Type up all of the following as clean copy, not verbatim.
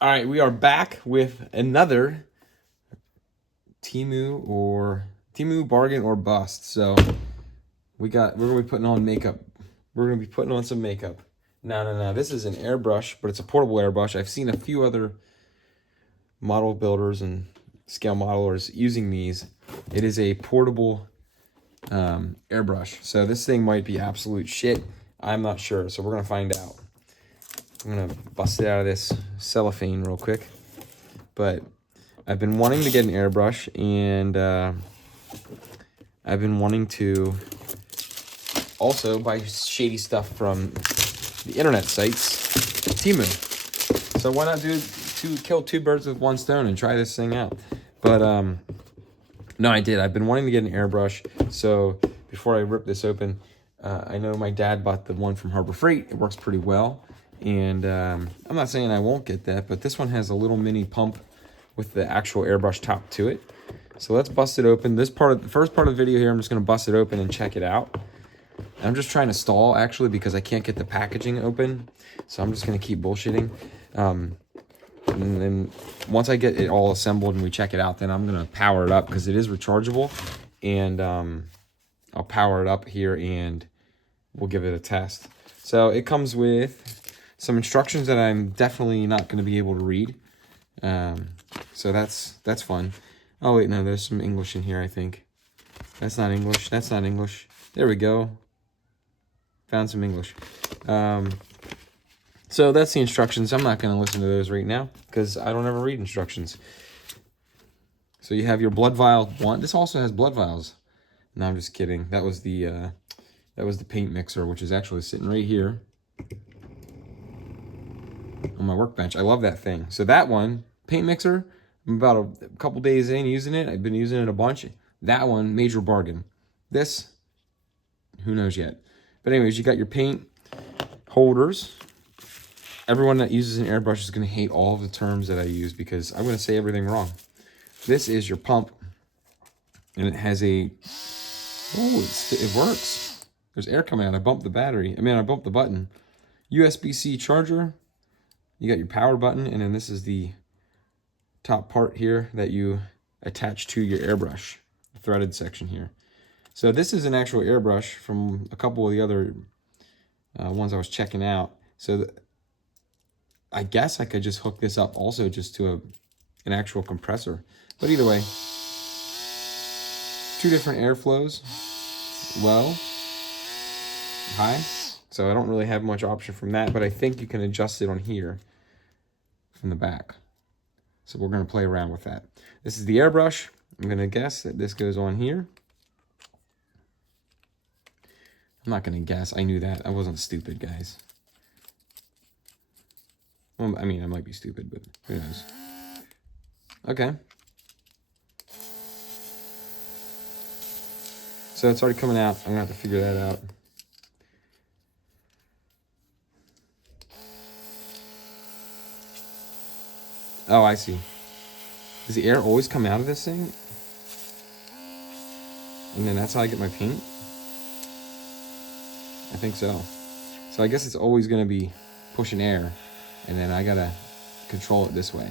All right, we are back with another Temu bargain or bust. So we're gonna be putting on makeup. We're gonna be putting on some makeup. No. This is an airbrush, but it's a portable airbrush. I've seen a few other model builders and scale modelers using these. It is a portable airbrush. So this thing might be absolute shit. I'm not sure. So we're gonna find out. I'm gonna bust it out of this cellophane real quick. But I've been wanting to get an airbrush, and I've been wanting to also buy shady stuff from the internet sites, Temu. So why not kill two birds with one stone and try this thing out? But no, I did. I've been wanting to get an airbrush. So before I rip this open, I know my dad bought the one from Harbor Freight. It works pretty well. And I'm not saying I won't get that, but this one has a little mini pump with the actual airbrush top to it. So let's bust it open. The first part of the video here, I'm just gonna bust it open and check it out. I'm just trying to stall actually because I can't get the packaging open. So I'm just gonna keep bullshitting. And then once I get it all assembled and we check it out, then I'm gonna power it up because it is rechargeable. And I'll power it up here and we'll give it a test. So it comes with some instructions that I'm definitely not gonna be able to read. So that's fun. Oh wait, no, there's some English in here, I think. That's not English. That's not English. There we go. Found some English. So that's the instructions. I'm not going to listen to those right now because I don't ever read instructions. So you have your blood vial one. This also has blood vials. No, I'm just kidding. That was the paint mixer, which is actually sitting right here on my workbench. I love that thing. So that one, paint mixer, I'm about a couple days in using it. I've been using it a bunch. That one, major bargain. This, who knows yet. But anyways, you got your paint holders. Everyone that uses an airbrush is going to hate all of the terms that I use because I'm going to say everything wrong. This is your pump, and it has a, it works. There's air coming out. I bumped the button. USB-C charger. You got your power button, and then this is the top part here that you attach to your airbrush, the threaded section here. So this is an actual airbrush from a couple of the other ones I was checking out. So I guess I could just hook this up also just to an actual compressor. But either way, two different airflows, low, high. So I don't really have much option from that, but I think you can adjust it on here from the back. So we're going to play around with that. This is the airbrush. I'm going to guess that this goes on here. I'm not going to guess. I knew that. I wasn't stupid, guys. Well, I mean, I might be stupid, but who knows? Okay. So it's already coming out. I'm going to have to figure that out. Oh, I see. Does the air always come out of this thing? And then that's how I get my paint? I think so. So I guess it's always going to be pushing air, and then I got to control it this way.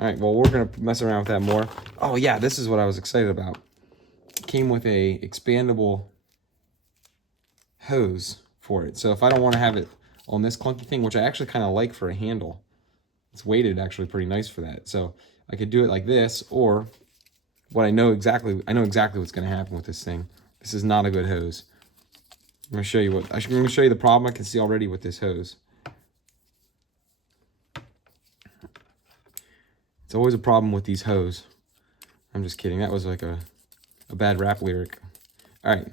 All right, well, we're going to mess around with that more. Oh, yeah, this is what I was excited about. It came with a expandable hose for it. So if I don't want to have it on this clunky thing, which I actually kind of like for a handle, it's weighted actually pretty nice for that. So I could do it like this, or I know exactly what's going to happen with this thing. This is not a good hose. I'm going to show you the problem I can see already with this hose. It's always a problem with these hose. I'm just kidding. That was like a bad rap lyric. All right. I'm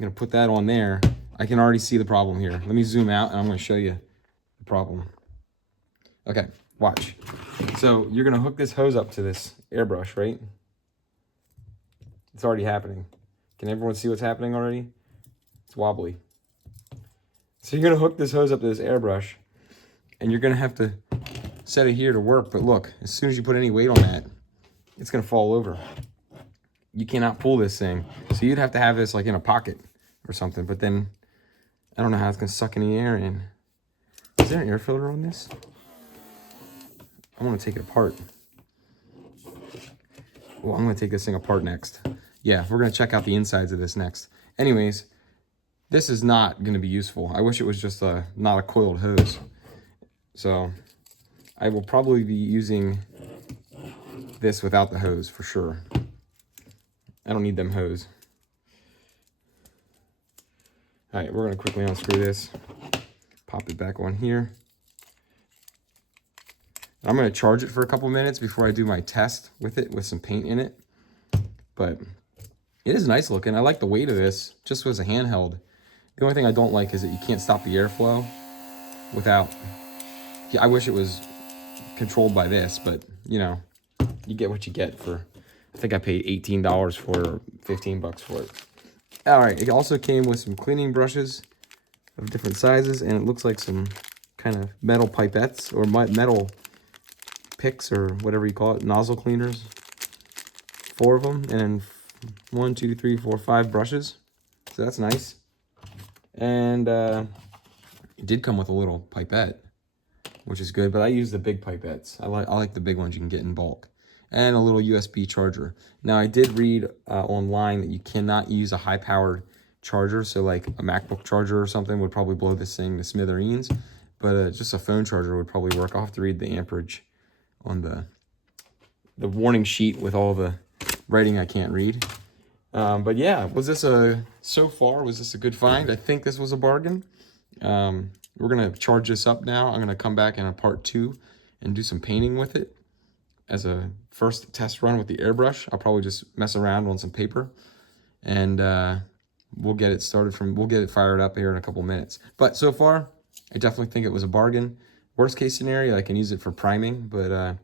going to put that on there. I can already see the problem here. Let me zoom out and I'm going to show you the problem. Okay, watch. So you're going to hook this hose up to this airbrush, right? It's already happening. Can everyone see what's happening already? It's wobbly. So you're going to hook this hose up to this airbrush, and you're going to have to set it here to work. But look, as soon as you put any weight on that, it's going to fall over. You cannot pull this thing. So you'd have to have this like in a pocket or something. But then I don't know how it's going to suck any air in. Is there an air filter on this? I want to take it apart. Well, I'm going to take this thing apart next. Yeah, we're going to check out the insides of this next. Anyways, this is not going to be useful. I wish it was just not a coiled hose. So I will probably be using this without the hose for sure. I don't need them hose. All right, we're going to quickly unscrew this. Pop it back on here. I'm going to charge it for a couple minutes before I do my test with it with some paint in it. But it is nice looking. I like the weight of this just as a handheld. The only thing I don't like is that you can't stop the airflow without... Yeah, I wish it was controlled by this, but you know, you get what you get for... I think I paid $18 for it or 15 bucks for it. All right, it also came with some cleaning brushes of different sizes, and it looks like some kind of metal pipettes or metal picks or whatever you call it, nozzle cleaners. 4 of them, and then 1, 2, 3, 4, 5 brushes. So that's nice. And it did come with a little pipette, which is good, but I use the big pipettes. I like the big ones you can get in bulk. And a little USB charger. Now I did read online that you cannot use a high-powered charger, so like a MacBook charger or something would probably blow this thing to smithereens, but just a phone charger would probably work. I'll have to read the amperage on the warning sheet with all the writing I can't read. But yeah, was this a good find? I think this was a bargain. We're gonna charge this up now. I'm gonna come back in a part 2 and do some painting with it as a first test run with the airbrush. I'll probably just mess around on some paper, and we'll get it fired up here in a couple minutes. But so far, I definitely think it was a bargain. Worst case scenario, I can use it for priming, but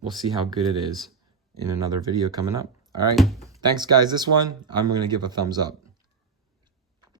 we'll see how good it is in another video coming up. All right, thanks guys. This one, I'm gonna give a thumbs up.